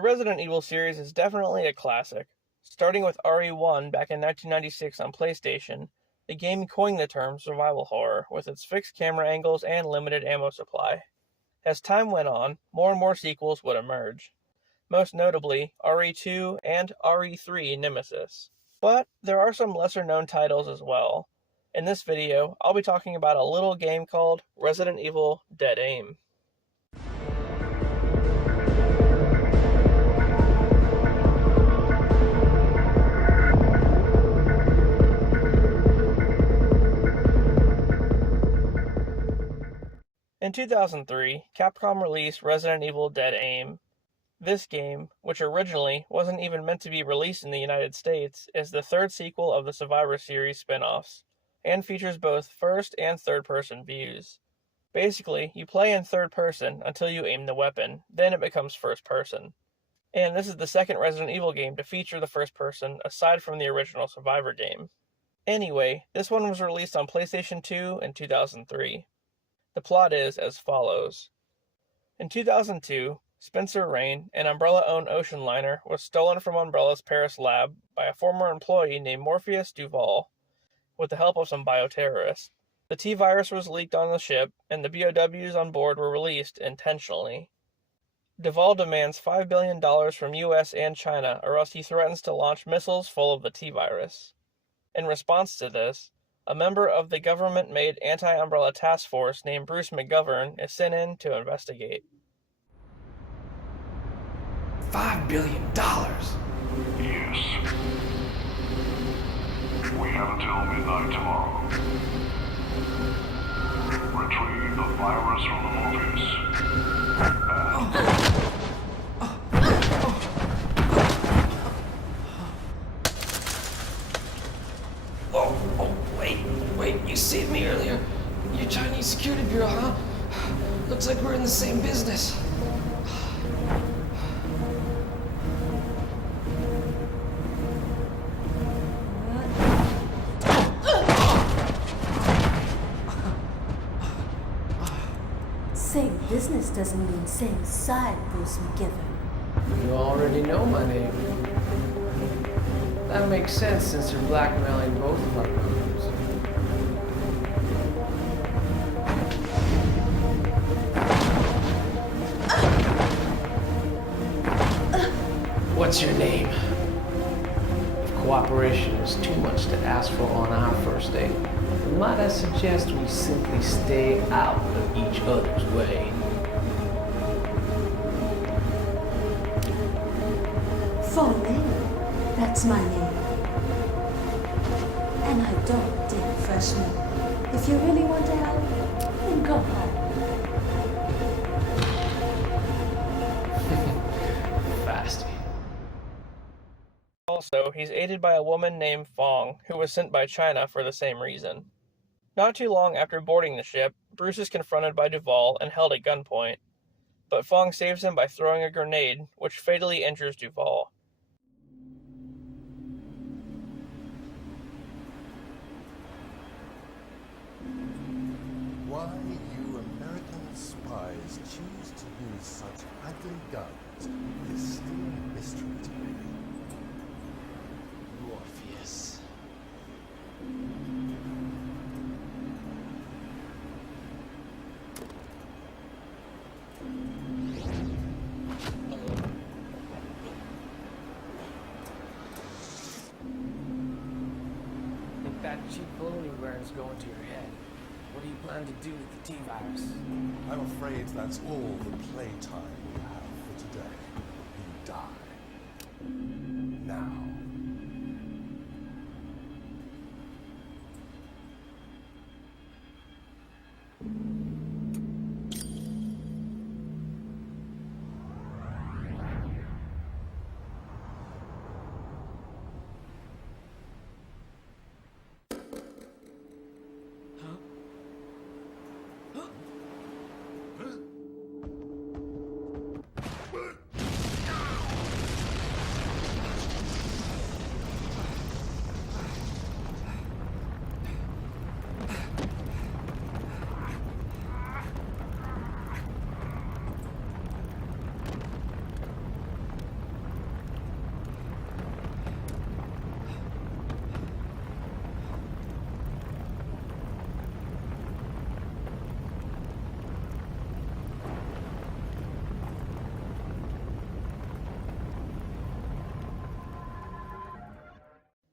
The Resident Evil series is definitely a classic. Starting with RE1 back in 1996 on PlayStation, the game coined the term survival horror with its fixed camera angles and limited ammo supply. As time went on, more and more sequels would emerge, most notably RE2 and RE3 Nemesis. But there are some lesser known titles as well. In this video, I'll be talking about a little game called Resident Evil Dead Aim. In 2003, Capcom released Resident Evil Dead Aim. This game, which originally wasn't even meant to be released in the United States, is the third sequel of the Survivor series spin-offs, and features both first and third-person views. Basically, you play in third person until you aim the weapon, then it becomes first person. And this is the second Resident Evil game to feature the first person aside from the original Survivor game. Anyway, this one was released on PlayStation 2 in 2003. The plot is as follows. In 2002, Spencer Rain, an Umbrella-owned ocean liner, was stolen from Umbrella's Paris lab by a former employee named Morpheus Duval, with the help of some bioterrorists. The T-virus was leaked on the ship, and the BOWs on board were released intentionally. Duval demands $5 billion from US and China, or else he threatens to launch missiles full of the T-virus. In response to this, a member of the government-made anti-Umbrella task force named Bruce McGivern is sent in to investigate. $5 billion? Yes. We have until midnight tomorrow. Retrieve the virus from the Morpheus. Wait, you saved me earlier. You're Chinese security bureau, huh? Looks like we're in the same business. Same business doesn't mean same side, Bruce McGivern. You already know my name. That makes sense since you're blackmailing both of our groups. What's your name? If cooperation is too much to ask for on our first date, might I suggest we simply stay out of each other's way? Falling, that's my name. And I don't date freshmen. If you really want to help, then go home. Fasty. Also, he's aided by a woman named Fong, who was sent by China for the same reason. Not too long after boarding the ship, Bruce is confronted by Duval and held at gunpoint, but Fong saves him by throwing a grenade, which fatally injures Duval. Why you American spies choose to use such ugly guns is still a mystery to me. Morpheus. Think that cheap balloon you're wearing's going to your head. What do you plan to do with the T-virus? I'm afraid that's all the playtime we have for today. You die. Now.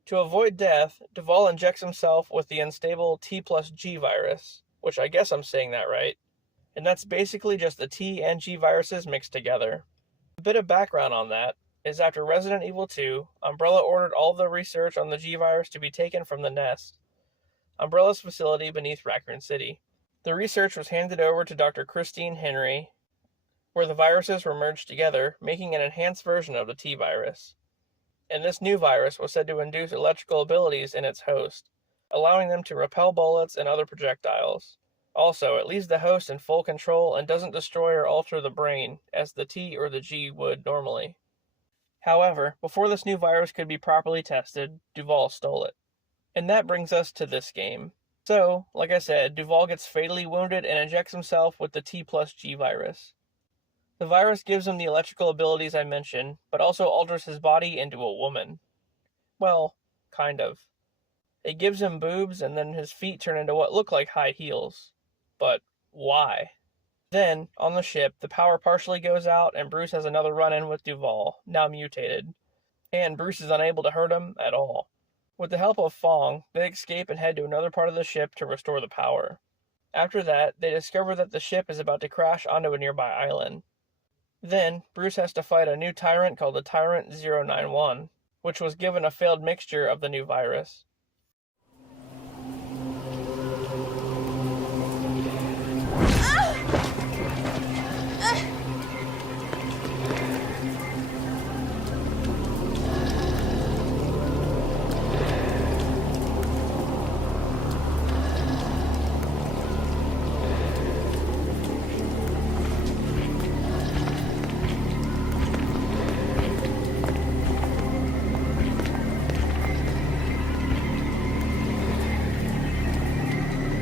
To avoid death, Duvall injects himself with the unstable T+G virus, which I guess I'm saying that right, and that's basically just the T and G viruses mixed together. A bit of background on that is after Resident Evil 2, Umbrella ordered all the research on the G virus to be taken from the Nest, Umbrella's facility beneath Raccoon City. The research was handed over to Dr. Christine Henry, where the viruses were merged together, making an enhanced version of the T virus. And this new virus was said to induce electrical abilities in its host, allowing them to repel bullets and other projectiles. Also, it leaves the host in full control and doesn't destroy or alter the brain, as the T or the G would normally. However, before this new virus could be properly tested, Duvall stole it. And that brings us to this game. So, like I said, Duvall gets fatally wounded and injects himself with the T+G virus. The virus gives him the electrical abilities I mentioned, but also alters his body into a woman. Well, kind of. It gives him boobs, and then his feet turn into what look like high heels. But why? Then, on the ship, the power partially goes out, and Bruce has another run-in with Duvall, now mutated. And Bruce is unable to hurt him at all. With the help of Fong, they escape and head to another part of the ship to restore the power. After that, they discover that the ship is about to crash onto a nearby island. Then, Bruce has to fight a new tyrant called the Tyrant 091, which was given a failed mixture of the new virus.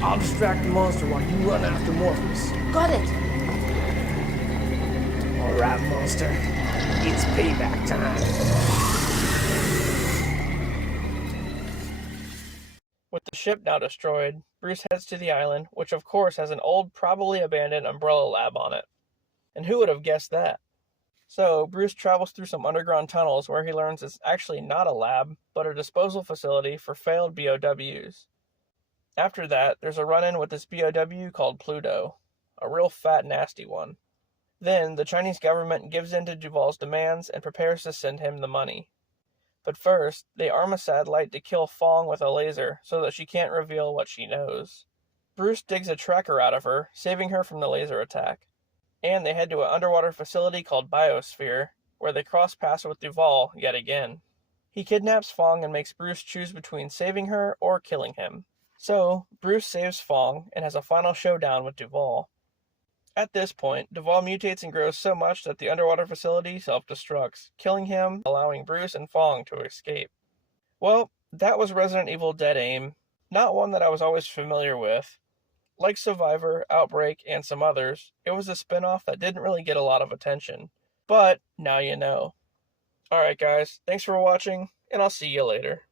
I'll distract the monster while you run after Morpheus. Got it. All right, monster. It's payback time. With the ship now destroyed, Bruce heads to the island, which of course has an old, probably abandoned Umbrella lab on it. And who would have guessed that? So, Bruce travels through some underground tunnels where he learns it's actually not a lab, but a disposal facility for failed BOWs. After that, there's a run-in with this BOW called Pluto, a real fat, nasty one. Then, the Chinese government gives in to Duvall's demands and prepares to send him the money. But first, they arm a satellite to kill Fong with a laser so that she can't reveal what she knows. Bruce digs a tracker out of her, saving her from the laser attack. And they head to an underwater facility called Biosphere, where they cross paths with Duvall yet again. He kidnaps Fong and makes Bruce choose between saving her or killing him. So, Bruce saves Fong and has a final showdown with Duvall. At this point, Duvall mutates and grows so much that the underwater facility self-destructs, killing him, allowing Bruce and Fong to escape. Well, that was Resident Evil Dead Aim, not one that I was always familiar with. Like Survivor, Outbreak, and some others, it was a spin-off that didn't really get a lot of attention. But, now you know. Alright guys, thanks for watching, and I'll see you later.